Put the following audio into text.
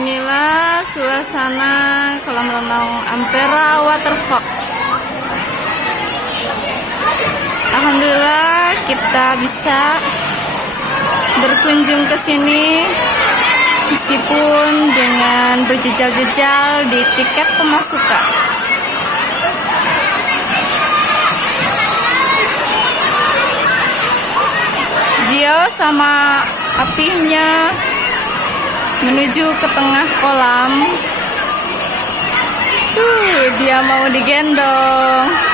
Inilah suasana kolam renang Ampera Waterpark. Alhamdulillah kita bisa berkunjung ke sini meskipun dengan berjejal-jejal di tiket pemasukan. Gio sama Apihnya menuju ke tengah kolam. Dia mau digendong.